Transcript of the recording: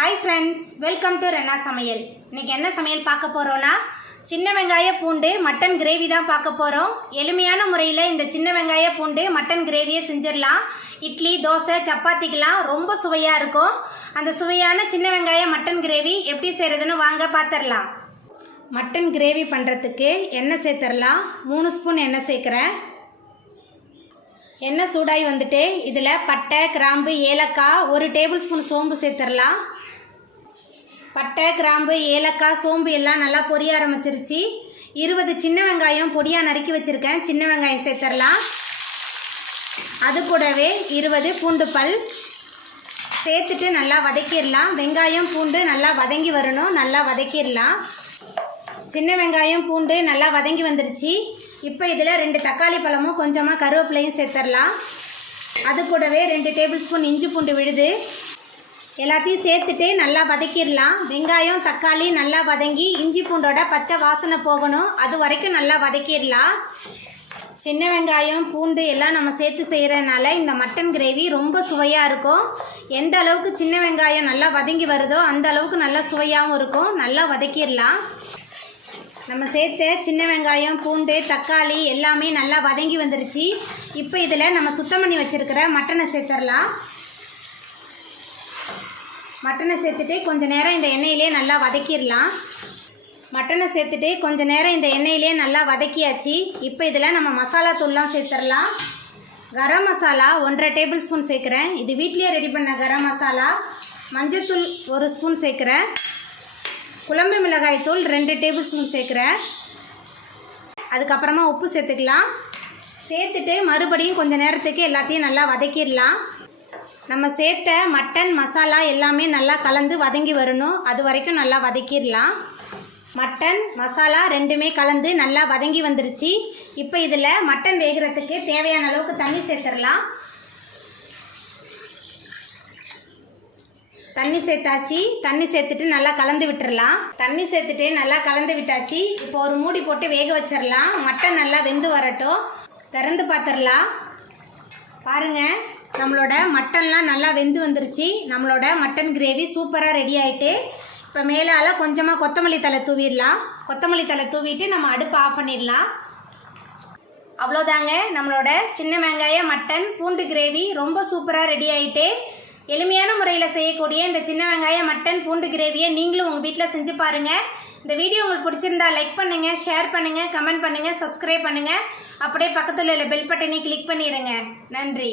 Hi friends, welcome to Renna Samayal. இன்னைக்கு என்ன சமையல் பார்க்க போறோம்னா சின்ன வெங்காய பூண்டு மட்டன் கிரேவி தான் பார்க்க போறோம். எளிமையான முறையில் இந்த சின்ன வெங்காய பூண்டு மட்டன் கிரேவியை செஞ்சிடலாம். இட்லி, தோசை, சப்பாத்திக்கெல்லாம் ரொம்ப சுவையா இருக்கும். அந்த சுவையான சின்ன வெங்காய மட்டன் கிரேவி எப்படி செய்யறதுன்னு வாங்க பார்த்துடலாம். மட்டன் கிரேவி பண்ணுறதுக்கு எண்ணெய் சேர்த்துடலாம். 3 ஸ்பூன் எண்ணெய் சேர்க்குறேன். எண்ணெய் சூடாகி வந்துட்டு இதில் பட்டை, கிராம்பு, ஏலக்காய், 1 டேபிள் ஸ்பூன் சோம்பு சேர்த்துடலாம். பட்டை, கிராம்பு, ஏலக்காய், சோம்பு எல்லாம் நல்லா பொரிய ஆரம்பிச்சிருச்சு. 20 சின்ன வெங்காயம் பொடியாக நறுக்கி வச்சுருக்கேன். சின்ன வெங்காயம் சேர்த்துடலாம். அது கூடவே 20 பூண்டு பல் சேர்த்துட்டு நல்லா வதக்கிடலாம். வெங்காயம் பூண்டு நல்லா வதங்கி வரணும். நல்லா வதக்கிடலாம். சின்ன வெங்காயம் பூண்டு நல்லா வதங்கி வந்துருச்சு. இப்போ இதில் 2 தக்காளி பழமும் கொஞ்சமாக கருவேப்பிலையும் சேர்த்துடலாம். அது கூடவே 2 டேபிள் ஸ்பூன் இஞ்சி பூண்டு விழுது எல்லாத்தையும் சேர்த்துட்டு நல்லா வதக்கிடலாம். வெங்காயம், தக்காளி நல்லா வதங்கி இஞ்சி பூண்டோட பச்சை வாசனை போகணும். அது வரைக்கும் நல்லா வதக்கிடலாம். சின்ன வெங்காயம், பூண்டு எல்லாம் நம்ம சேர்த்து செய்கிறதுனால இந்த மட்டன் கிரேவி ரொம்ப சுவையாக இருக்கும். எந்த அளவுக்கு சின்ன வெங்காயம் நல்லா வதங்கி வருதோ அந்த அளவுக்கு நல்லா சுவையாகவும் இருக்கும். நல்லா வதக்கிடலாம். நம்ம சேர்த்த சின்ன வெங்காயம், பூண்டு, தக்காளி எல்லாமே நல்லா வதங்கி வந்துருச்சு. இப்போ இதில் நம்ம சுத்தம் பண்ணி வச்சுருக்கிற மட்டனை சேர்த்துடலாம். மட்டனை சேர்த்துட்டு கொஞ்சம் நேரம் இந்த எண்ணெயிலே நல்லா வதக்கிடலாம். மட்டனை சேர்த்துட்டு கொஞ்சம் நேரம் இந்த எண்ணெயிலே நல்லா வதக்கியாச்சு. இப்போ இதில் நம்ம மசாலா தூள்லாம் சேர்த்துடலாம். கரம் மசாலா 1.5 டேபிள் ஸ்பூன் சேர்க்குறேன். இது வீட்லேயே ரெடி பண்ண கரம் மசாலா. மஞ்சள் தூள் 1 ஸ்பூன் சேர்க்குறேன். குழம்பு மிளகாய் தூள் 2 டேபிள் ஸ்பூன் சேர்க்குறேன். அதுக்கப்புறமா உப்பு சேர்த்துக்கலாம். சேர்த்துட்டு மறுபடியும் கொஞ்சம் நேரத்துக்கு எல்லாத்தையும் நல்லா வதக்கிடலாம். நம்ம சேர்த்த மட்டன் மசாலா எல்லாமே நல்லா கலந்து வதங்கி வரணும். அது வரைக்கும் நல்லா வதக்கிடலாம். மட்டன் மசாலா ரெண்டுமே கலந்து நல்லா வதங்கி வந்துருச்சு. இப்போ இதில் மட்டன் வேகிறதுக்கு தேவையான அளவுக்கு தண்ணி சேர்த்துடலாம். தண்ணி சேர்த்தாச்சு. தண்ணி சேர்த்துட்டு நல்லா கலந்து விட்டுறலாம். தண்ணி சேர்த்துட்டு நல்லா கலந்து விட்டாச்சு. இப்போ ஒரு மூடி போட்டு வேக வச்சிடலாம். மட்டன் நல்லா வெந்து வரட்டும். திறந்து பார்த்துடலாம். பாருங்கள், நம்மளோட மட்டன்லாம் நல்லா வெந்து வந்துருச்சு. நம்மளோட மட்டன் கிரேவி சூப்பராக ரெடி ஆகிட்டு இப்போ மேலால் கொஞ்சமாக கொத்தமல்லி தழை தூவிடலாம். கொத்தமல்லி தழை தூவிட்டு நம்ம அடுப்பு ஆஃப் பண்ணிடலாம். அவ்வளோதாங்க, நம்மளோட சின்ன வெங்காய மட்டன் பூண்டு கிரேவி ரொம்ப சூப்பராக ரெடி ஆகிட்டு. எளிமையான முறையில் செய்யக்கூடிய இந்த சின்ன வெங்காய மட்டன் பூண்டு கிரேவியை நீங்களும் உங்கள் வீட்டில் செஞ்சு பாருங்கள். இந்த வீடியோ உங்களுக்கு பிடிச்சிருந்தா லைக் பண்ணுங்கள், ஷேர் பண்ணுங்கள், கமெண்ட் பண்ணுங்கள், சப்ஸ்கிரைப் பண்ணுங்கள். அப்படியே பக்கத்தில் உள்ள பெல் பட்டனை கிளிக் பண்ணிடுங்க. நன்றி.